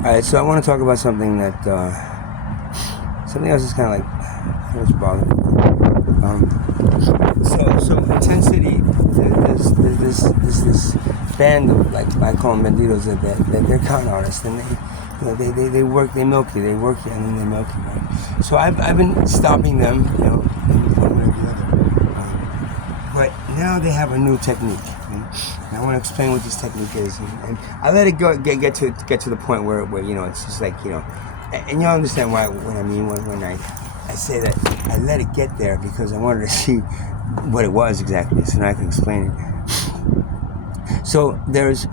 Alright, so I want to talk about something that, something else is kind of like, what's bothering me. So Intensity, there's this band of, like, I call them banditos, that they're con artists, and they work, they milk you, and then they milk you, right? So I've been stopping them, in one way or the other. But now they have a new technique, and I want to explain what this technique is, and I let it go get to the point where it's just like, and you'll understand what I mean when I say that I let it get there, because I wanted to see what it was exactly, so now I can explain it. So there's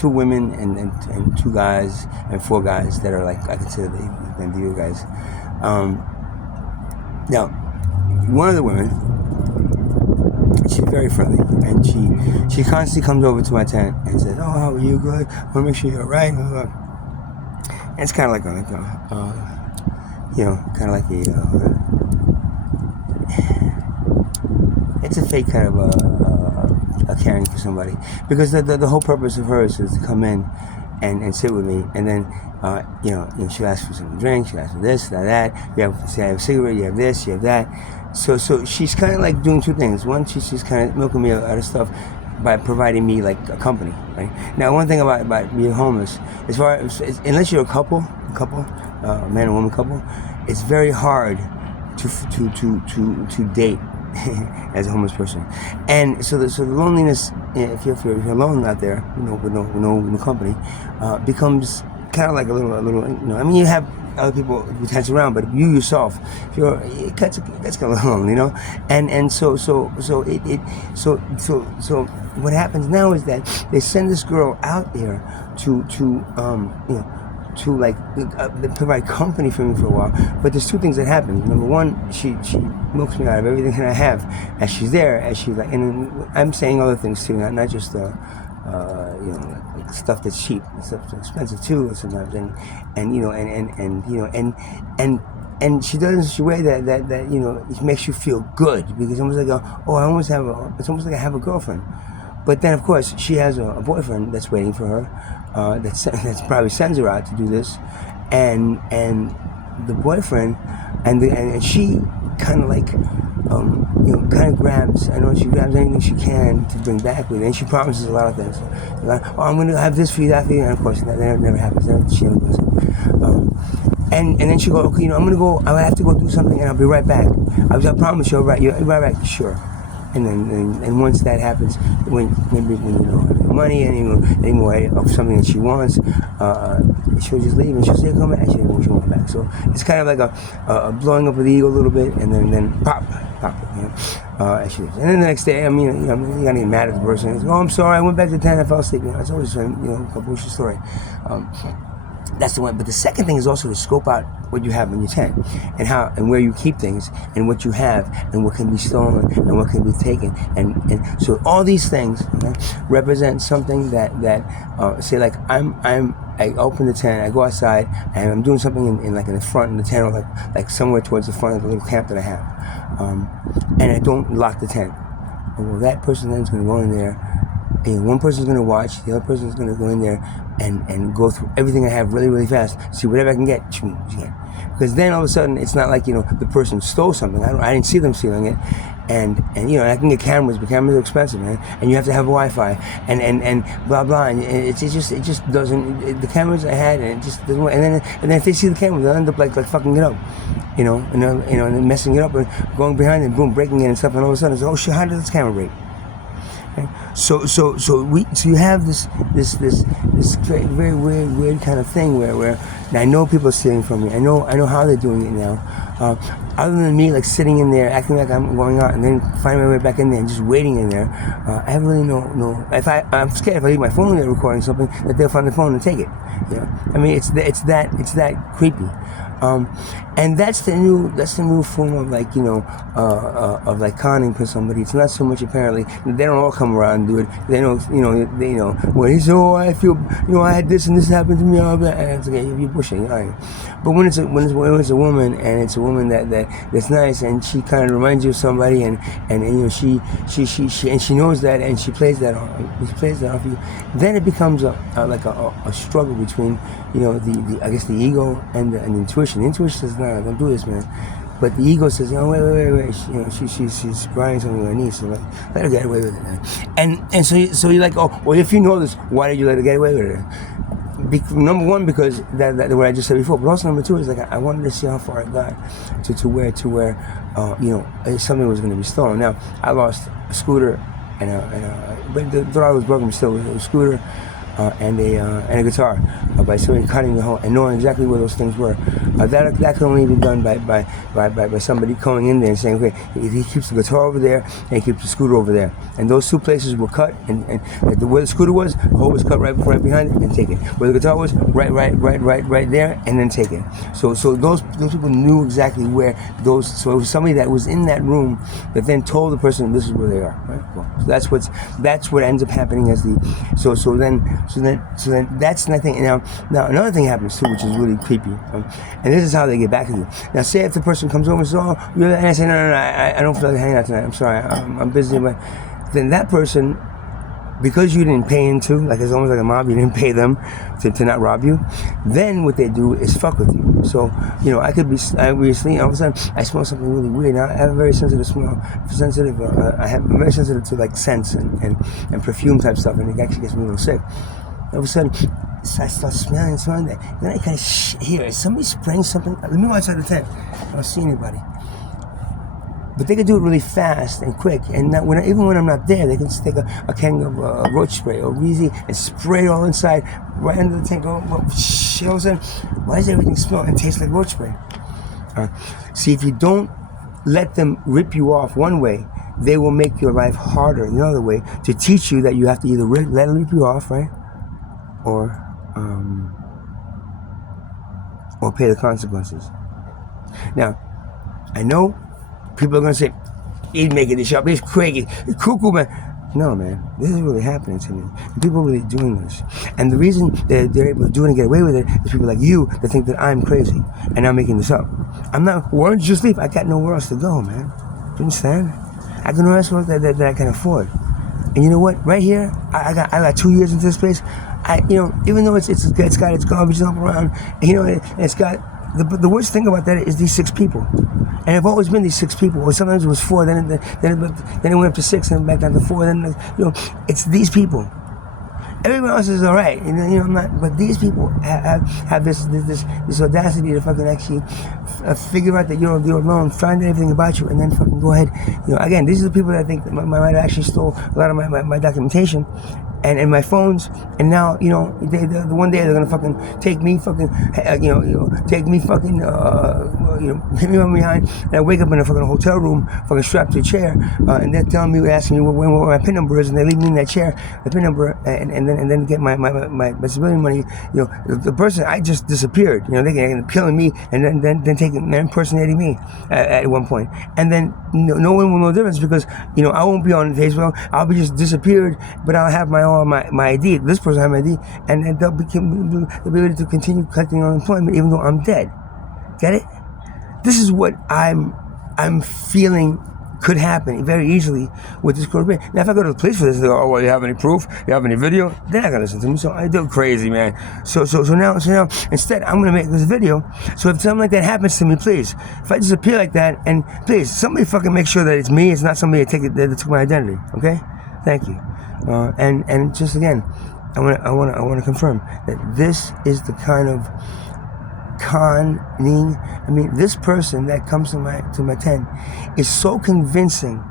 two women and two guys and four guys that are, like, I consider the bandito guys. Now, one of the women, she's very friendly, and she constantly comes over to my tent and says, "Oh, how are you? Good. I want to make sure you're all right." And it's kind of like it's a fake kind of a caring for somebody, because the whole purpose of hers is to come in and sit with me, and then she'll ask for some drink, she'll ask for this, that. You have a cigarette, you have this, you have that. So she's kind of like doing two things. One, she's kind of milking me out of stuff by providing me, like, a company, right? Now, one thing about being homeless, as far as, unless you're a couple, man and woman couple, it's very hard to date as a homeless person. And so the loneliness, if you're alone out there, with no company, becomes kind of like a little. I mean, you have other people who tends around, but you yourself, it gets kind of lonely, And so what happens now is that they send this girl out there to provide company for me for a while. But there's two things that happen. Number one, she milks me out of everything that I have as she's there, and I'm saying other things too, not just like stuff that's cheap, stuff that's expensive too sometimes, and she does it in such a way that it makes you feel good, because it's almost like it's almost like I have a girlfriend. But then, of course, she has a boyfriend that's waiting for her, that's probably sends her out to do this, and the boyfriend, and she kind of like, grabs. I know she grabs anything she can to bring back with her, and she promises a lot of things. I'm going to have this for you, that for you, and of course that never happens. She never does it. And then she goes, okay, I'm going to go. I have to go do something, and I'll be right back. I promise you, you're right back. Sure. And once that happens, when money and any more of something that she wants, she'll just leave, and she'll say, "Come back." She won't come back. So it's kind of like a blowing up of the ego a little bit, and then pop it. As she leaves. And then the next day, you're not even mad at the person. It's, "Oh, I'm sorry, I went back to 10, I fell asleep." It's always a bullshit story. That's the one. But the second thing is also to scope out what you have in your tent, and where you keep things, and what you have, and what can be stolen, and what can be taken, and so all these things represent something that say, like, I open the tent, I go outside, and I'm doing something in the front of the tent, or like somewhere towards the front of the little camp that I have, and I don't lock the tent. Well, that person then is going to go in there. And one person's going to watch, the other person's going to go in there and go through everything I have really, really fast, see whatever I can get. Because then all of a sudden, it's not like, the person stole something. I didn't see them stealing it. And I can get cameras, but cameras are expensive, man. And you have to have Wi-Fi and blah, blah. And it just doesn't, the cameras I had, and it just doesn't work. And then if they see the camera, they'll end up like fucking it up. And messing it up and going behind it, boom, breaking it and stuff. And all of a sudden, it's, oh shit, how did this camera break? Okay. So you have this very, very weird kind of thing where now I know people are stealing from me. I know how they're doing it now. Other than me, like, sitting in there acting like I'm going out and then finding my way back in there and just waiting in there, I have really no. I'm scared if I leave my phone there recording something, that they'll find the phone and take it. It's that creepy. And that's the new form of like, of like conning for somebody. It's not so much apparently, they don't all come around and do it. They know, when he said, oh, I feel, I had this and this happened to me, all that, and it's okay, you're pushing, all right. But when it's a woman, and it's a woman that's nice, and she kind of reminds you of somebody, and she knows that, and she plays that off you, then it becomes a struggle between, the I guess the ego and the intuition. The intuition says, no, don't do this, man. But the ego says, wait. She's crying something with her niece, so let her get away with it, man. And so you're like, oh, well, if you know this, why did you let her get away with it? Number one, because that what I just said before, but also number two is like I wanted to see how far it got to where something was going to be stolen. Now I lost a scooter but the door was broken still. It was a scooter and a guitar by somebody cutting the hole and knowing exactly where those things were. That can only be done by somebody going in there and saying, okay, he keeps the guitar over there and he keeps the scooter over there. And those two places were cut, and where the scooter was, the hole was cut right behind it, and take it. Where the guitar was, right there, and then take it. So those people knew exactly where those. So it was somebody that was in that room that then told the person, this is where they are. Right? Well, so that's what ends up happening as the. So then that's nothing. Now another thing happens too, which is really creepy. And this is how they get back at you. Now, say if the person comes over and says, oh, and I say, no, I don't feel like hanging out tonight. I'm sorry, I'm busy. But then that person, because you didn't pay into, like it's almost like a mob, you didn't pay them to not rob you, then what they do is fuck with you. So, I could be asleep, all of a sudden I smell something really weird. Now I have a very sensitive smell, I'm very sensitive to like scents and perfume type stuff, and it actually gets me a little sick. All of a sudden, I start smelling that. Then I kind of hear, is somebody spraying something? Let me watch out the tent. I don't see anybody. But they can do it really fast and quick, and even when I'm not there, they can just take a can of roach spray or Reezy and spray it all inside, right under the tent. All of a sudden, why does everything smell and taste like roach spray? See, if you don't let them rip you off one way, they will make your life harder another way to teach you that you have to either let them rip you off, right, or pay the consequences. Now, I know people are going to say, he's making this up, he's crazy, he's cuckoo, man. No, man, this is really happening to me. And people are really doing this. And the reason that they're able to do it and get away with it is people like you that think that I'm crazy and I'm making this up. I'm not, why don't you sleep? I got nowhere else to go, man. Do you understand? I got nowhere else that I can afford. And you know what? Right here, I got 2 years into this place. Even though it's got its garbage dump around, and it's got the worst thing about that is these 6 people, and it's always been these 6 people. Or sometimes it was 4, then it went up to 6, and back down to 4. Then it's these people. Everyone else is all right, I'm not. But these people have this audacity to fucking actually figure out that you're alone, find everything about you, and then fucking go ahead. Again, these are the people that think that my writer actually stole a lot of my documentation and my phones, and now the one day they're gonna fucking take me fucking hit me from behind, and I wake up in a fucking hotel room, fucking strapped to a chair, and they're telling me, asking me what my PIN number is, and they leave me in that chair, the PIN number, and then get my disability money. The person, I just disappeared. They can killing me and then taking impersonating me at one point, and then no one will know the difference because I won't be on Facebook. I'll be just disappeared, but I'll have my ID. This person have my ID, and they'll be able to continue collecting unemployment even though I'm dead. Get it? This is what I'm feeling could happen very easily with this corporate. Now, if I go to the police for this, they go, "Oh, well, you have any proof? You have any video?" They're not gonna listen to me. So I do crazy, man. So now, instead, I'm gonna make this video. So if something like that happens to me, please, if I disappear like that, and please, somebody fucking make sure that it's me. It's not somebody that took my identity. Okay? Thank you. And just again, I want to confirm that this is the kind of conning. I mean, this person that comes to my tent is so convincing,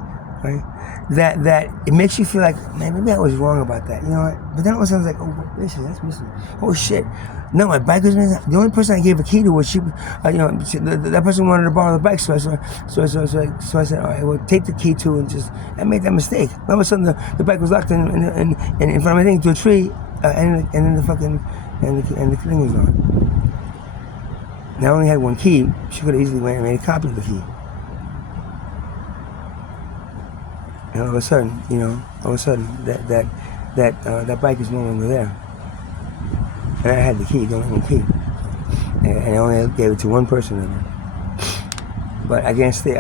right? That it makes you feel like, man, maybe I was wrong about that. You know what? But then all of a sudden it's like, oh, that's missing. Oh shit. No, my bike was missing. The only person I gave a key to was that person wanted to borrow the bike, so I said, all right, well, take the key to, and I made that mistake. All of a sudden the bike was locked in front of my thing to a tree, and then the fucking and the thing was gone. and I only had one key. She could have easily went and made a copy of the key. And all of a sudden, that bike is no longer there. And I had the key, the only one key. And I only gave it to one person. But I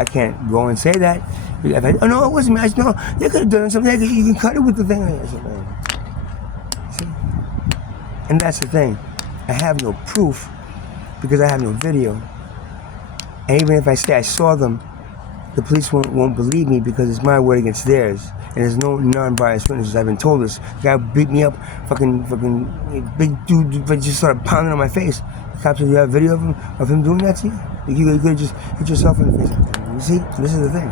can't go and say that. Oh no, it wasn't me. No, they could have done something. You can cut it with the thing. See? And that's the thing. I have no proof because I have no video. And even if I say I saw them, the police won't believe me because it's my word against theirs. And there's no non-biased witnesses. I've been told this. The guy beat me up, fucking big dude, but just started pounding on my face. The cops said, "You have video of him doing that to you? You could just hit yourself in the face." You see, this is the thing.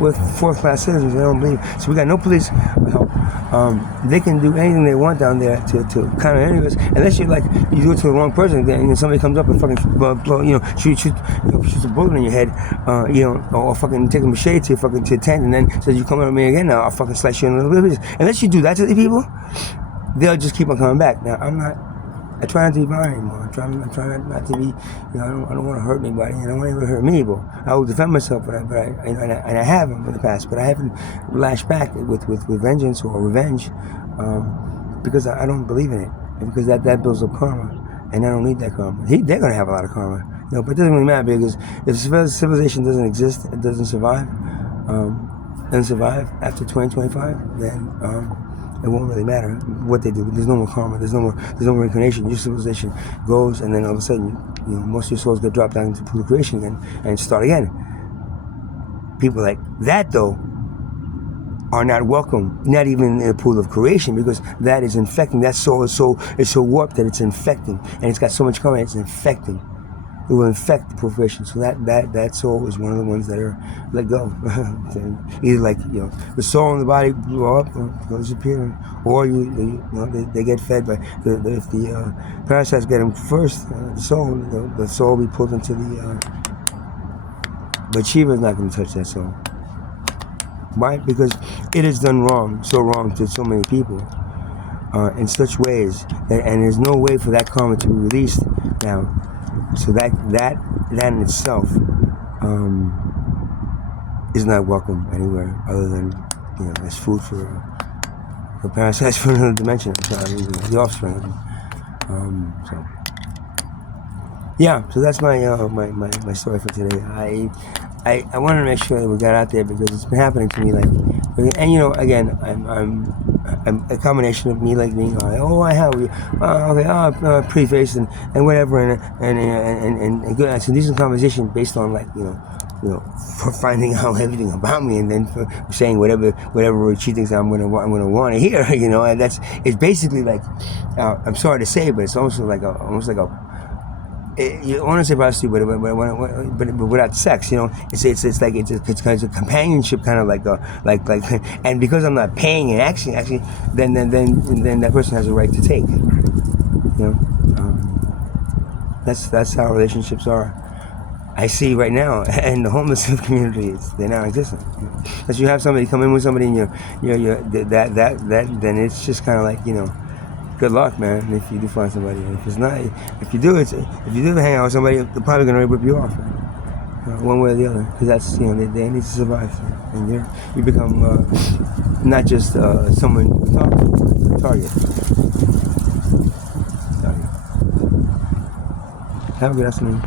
We're fourth-class citizens. They don't believe. So we got no police help. They can do anything they want down there to counter any of us, unless you do it to the wrong person. Then somebody comes up and fucking shoots a bullet in your head, or fucking take a machete to your tent, and then says, "You come at me again, now I'll fucking slice you in little bits." Unless you do that to the people, they'll just keep on coming back. Now I try not to be violent anymore. I try not to be, I don't want to hurt anybody. I don't want anyone to hurt me. But I will defend myself, but I have in the past, but I haven't lashed back with vengeance or revenge, because I don't believe in it, and because that builds up karma, and I don't need that karma. They're gonna have a lot of karma, but it doesn't really matter because if civilization doesn't exist, it doesn't survive after 2025, then it won't really matter what they do. There's no more karma. There's no more reincarnation. Your civilization goes, and then all of a sudden, most of your souls get dropped down into the pool of creation again and start again. People like that, though, are not welcome. Not even in the pool of creation, because that is infecting. That soul is so warped that it's infecting, and it's got so much karma. It's infecting. It will infect the proliferation. So that soul is one of the ones that are let go. Either the soul in the body blow up or disappear, or they get fed by if the parasites get them first. The soul will be pulled into the. But Shiva is not going to touch that soul. Why? Because it is done so wrong to so many people in such ways and there's no way for that karma to be released now. So that in itself is not welcome anywhere other than as food for parasites from another dimension. The offspring. So that's my story for today. I wanted to make sure that we got out there because it's been happening to me and again I'm a combination of me being pretty face and whatever and good. So these are conversations based on for finding out everything about me and then for saying whatever she thinks I'm gonna want to hear. And it's basically I'm sorry to say, but it's almost like a you want to say prostitute, but without sex, it's kind of a companionship, kind of like, and because I'm not paying and actually, then that person has a right to take. That's how relationships are. I see right now in the homeless community, they're not existent. Unless you have somebody come in with somebody, and then it's just kind of good luck, man, if you do find somebody. And if it's not, if you do hang out with somebody, they're probably gonna rip you off, one way or the other, because that's they need to survive, and you become not just someone you can talk to, but a target. Have a good afternoon.